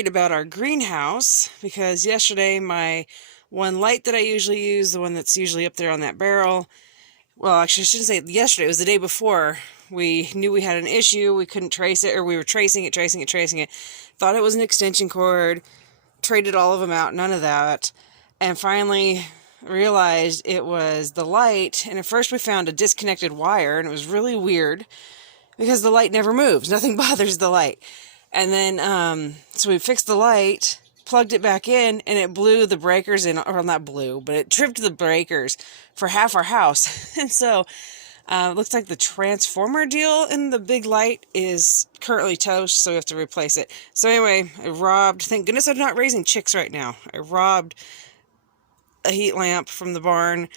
worried about our greenhouse because yesterday my one light that I usually use, the one that's usually up there on that barrel, well, actually I shouldn't say yesterday, it was the day before, we knew we had an issue, we couldn't trace it, or we were tracing it, thought it was an extension cord, traded all of them out, none of that, and finally realized it was the light. And at first we found a disconnected wire, and it was really weird because the light never moves, nothing bothers the light. And then so we fixed the light, plugged it back in, and it blew the breakers in, or not blew, but it tripped the breakers for half our house. And so it looks like the transformer deal in the big light is currently toast, so we have to replace it. So anyway, thank goodness I'm not raising chicks right now. I robbed a heat lamp from the barn,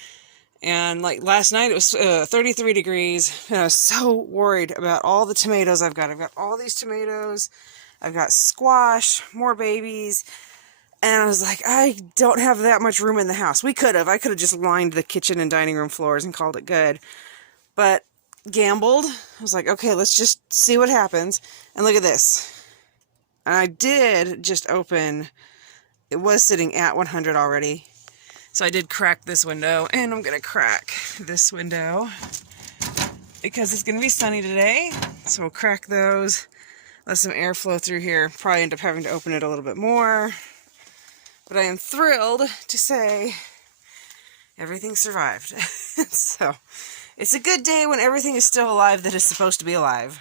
and like last night it was 33 degrees, and I was so worried about all the tomatoes I've got. I've got all these tomatoes, I've got squash, more babies, and I was like, I don't have that much room in the house. I could have just lined the kitchen and dining room floors and called it good, but gambled. I was like, okay, let's just see what happens. And look at this. And I did just open, it was sitting at 100 already. So I did crack this window, and I'm going to crack this window because it's going to be sunny today. So we'll crack those, let some air flow through here. Probably end up having to open it a little bit more. But I am thrilled to say everything survived. So it's a good day when everything is still alive that is supposed to be alive.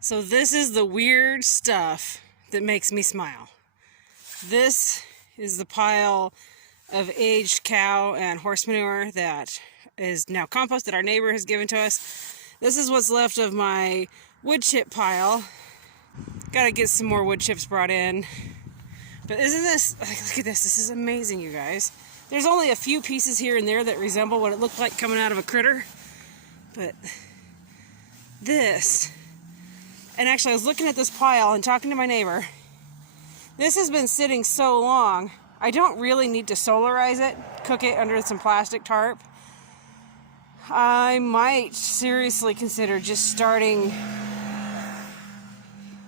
So this is the weird stuff that makes me smile. This is the pile of aged cow and horse manure that is now compost that our neighbor has given to us. This is what's left of my wood chip pile. Gotta get some more wood chips brought in. But isn't this, like, look at this, this is amazing, you guys. There's only a few pieces here and there that resemble what it looked like coming out of a critter. But this, and actually I was looking at this pile and talking to my neighbor. This has been sitting so long, I don't really need to solarize it, cook it under some plastic tarp. I might seriously consider just starting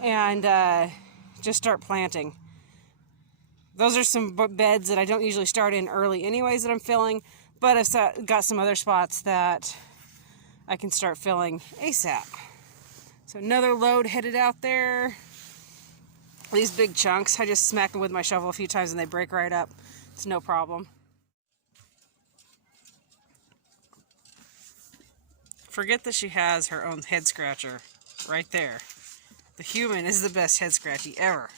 and just start planting. Those are some beds that I don't usually start in early anyways that I'm filling, but I've got some other spots that I can start filling ASAP. So another load headed out there. These big chunks, I just smack them with my shovel a few times and they break right up. It's no problem. Forget that she has her own head scratcher right there. The human is the best head scratchy ever.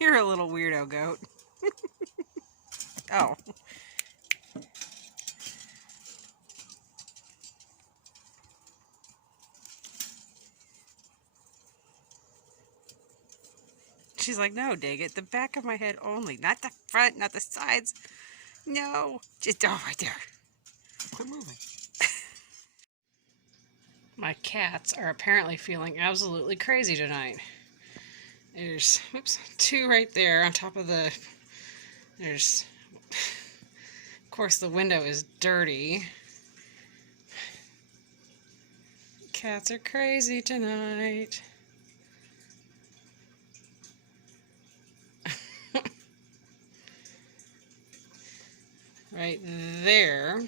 You're a little weirdo, goat. Oh. She's like, no, Daggett, the back of my head only, not the front, not the sides. No, just right there. Quit moving. My cats are apparently feeling absolutely crazy tonight. There's, oops, two right there on top of the, there's, of course the window is dirty. Cats are crazy tonight. Right there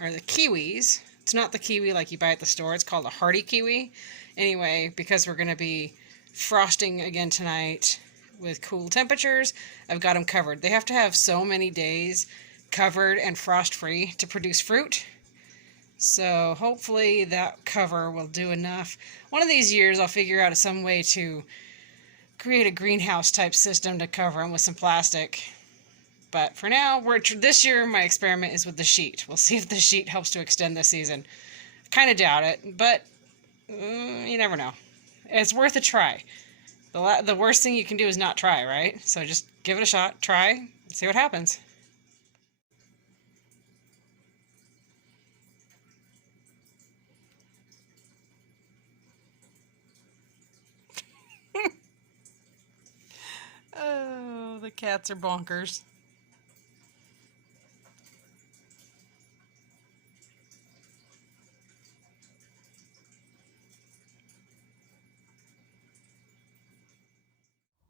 are the kiwis. It's not the kiwi like you buy at the store. It's called a hardy kiwi. Anyway, because we're going to be frosting again tonight with cool temperatures, I've got them covered. They have to have so many days covered and frost-free to produce fruit. So hopefully that cover will do enough. One of these years I'll figure out some way to create a greenhouse type system to cover them with some plastic. But for now, this year my experiment is with the sheet. We'll see if the sheet helps to extend this season. Kind of doubt it, but you never know. It's worth a try. The worst thing you can do is not try, right? So just give it a shot, try, see what happens. Cats are bonkers.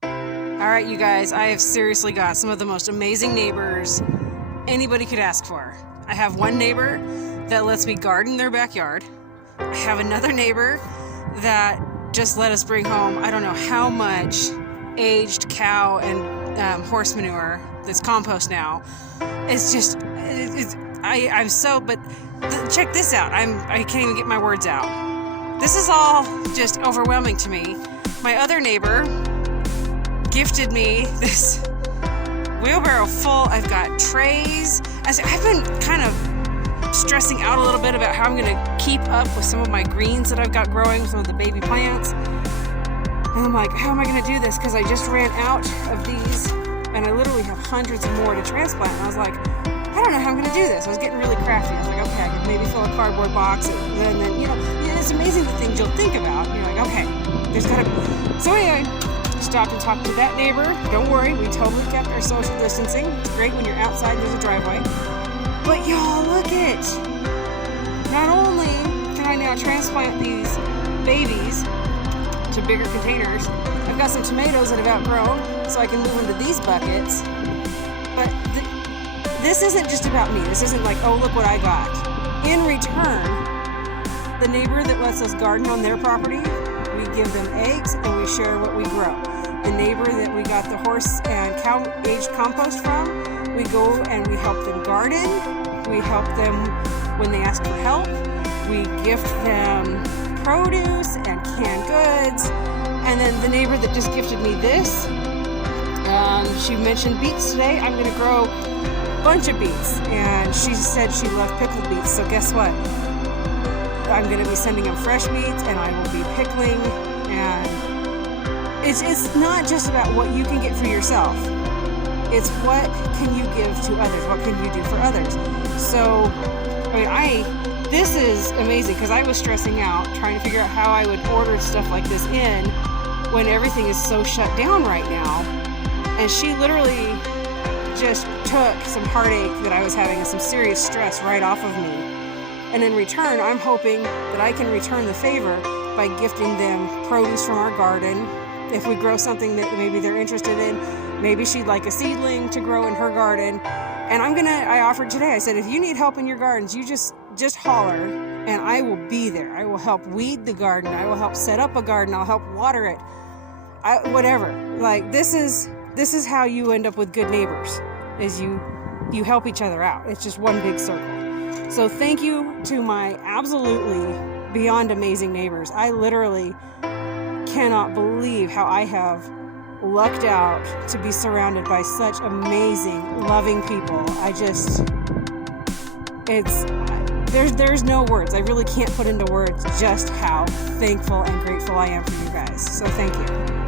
Alright, you guys, I have seriously got some of the most amazing neighbors anybody could ask for. I have one neighbor that lets me garden their backyard. I have another neighbor that just let us bring home, I don't know how much aged cow and horse manure that's compost now. It's just, I'm so, but check this out. I can't even get my words out. This is all just overwhelming to me. My other neighbor gifted me this wheelbarrow full. I've got trays. I've been kind of stressing out a little bit about how I'm going to keep up with some of my greens that I've got growing, some of the baby plants. And I'm like, how am I going to do this? Because I just ran out of these, and I literally have hundreds of more to transplant. And I was like, I don't know how I'm going to do this. I was getting really crafty. I was like, okay, I could maybe fill a cardboard box. And then, you know, it's amazing the things you'll think about. You're like, okay, there's got to be. So anyway, stopped and talked to that neighbor. Don't worry, we totally kept our social distancing. It's great when you're outside and there's a driveway. But y'all, look it! Not only can I now transplant these babies to bigger containers, I've got some tomatoes that have outgrown, so I can move into these buckets. But this isn't just about me. This isn't like, oh, look what I got. In return, the neighbor that lets us garden on their property, we give them eggs and we share what we grow. The neighbor that we got the horse and cow aged compost from, we go and we help them garden. We help them when they ask for help. We gift them produce and canned goods. And then the neighbor that just gifted me this, she mentioned beets today. I'm going to grow a bunch of beets. And she said she loved pickled beets. So guess what? I'm going to be sending them fresh beets, and I will be pickling. And it's not just about what you can get for yourself. It's what can you give to others? What can you do for others? So, this is amazing because I was stressing out trying to figure out how I would order stuff like this in when everything is so shut down right now. And she literally just took some heartache that I was having and some serious stress right off of me. And in return, I'm hoping that I can return the favor by gifting them produce from our garden. If we grow something that maybe they're interested in, maybe she'd like a seedling to grow in her garden. And I offered today, I said, if you need help in your gardens, you just holler and I will be there. I will help weed the garden. I will help set up a garden. I'll help water it. Whatever. Like, this is how you end up with good neighbors, is you help each other out. It's just one big circle. So thank you to my absolutely beyond amazing neighbors. I literally cannot believe how I have lucked out to be surrounded by such amazing, loving people. There's no words. I really can't put into words just how thankful and grateful I am for you guys. So thank you.